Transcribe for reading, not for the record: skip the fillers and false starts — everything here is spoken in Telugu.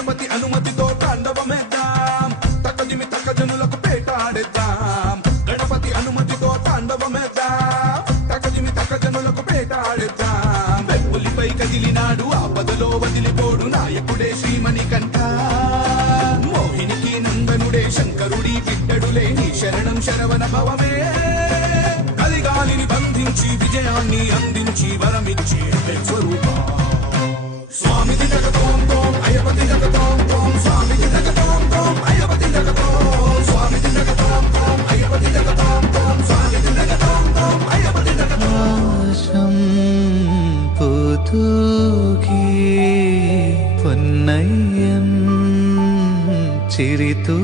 గణపతి అనుమతితో తాండవమేద్దాం తక్కదిమి తక్కజనులకు పేటాడేద్దాం గణపతి అనుమతితో తాండవమేద్దాం తక్కదిమి తక్కజనులకు పేటాడేద్దాం వెప్పులిపై కదిలినాడు ఆపదలో వదిలిపోడు నాయకుడే శ్రీమణికంఠ మోహినికి నందనుడే శంకరుడి బిడ్డడులే నీ శరణం శరవణ భవమే కలిగాలిని బంధించి విజయాన్ని అందించి వరమిచ్చి స్వరూప స్వామిది జగతోం తోం అయ్యపతి జగతోం తోం స్వామిది జగతోం తోం అయ్యపతి జగతోం స్వామిది జగతోం తోం అయ్యపతి జగతోం తోం స్వామిది జగతోం తోం అయ్యపతి జగతోం పుతూకి పొన్నయ్యన్ చిరితూ